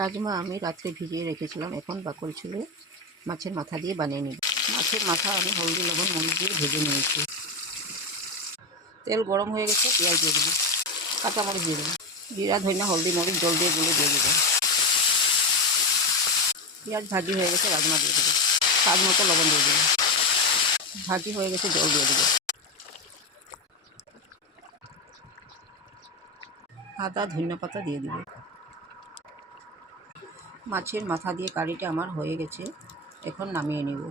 রাজমা আমি রাত্রে ভিজিয়ে রেখেছিলাম, এখন বাকল ছুলে মাছের মাথা দিয়ে বানিয়ে নিব। মাছের মাথা আমি হলদি লবণ মরিচ দিয়ে ভেজে নিয়েছি। তেল গরম হয়ে গেছে, পেঁয়াজ দিয়ে দেবো, কাঁচামরিচ দিয়ে দেবো, জিরা ধনিয়া হলদি মরিচ জল দিয়ে গুলে দিয়ে দেবো। পেঁয়াজ ভাজি হয়ে গেছে, রাজমা দিয়ে দেবো, স্বাদ মতো লবণ দিয়ে দেবো, ভাজি হয়ে গেছে, জল দিয়ে দেবো, আদা ধনিয়া পাতা দিয়ে দেবো। মাছের মাথা দিয়ে কারিটা আমার হয়ে গেছে, এখন নামিয়ে নেব।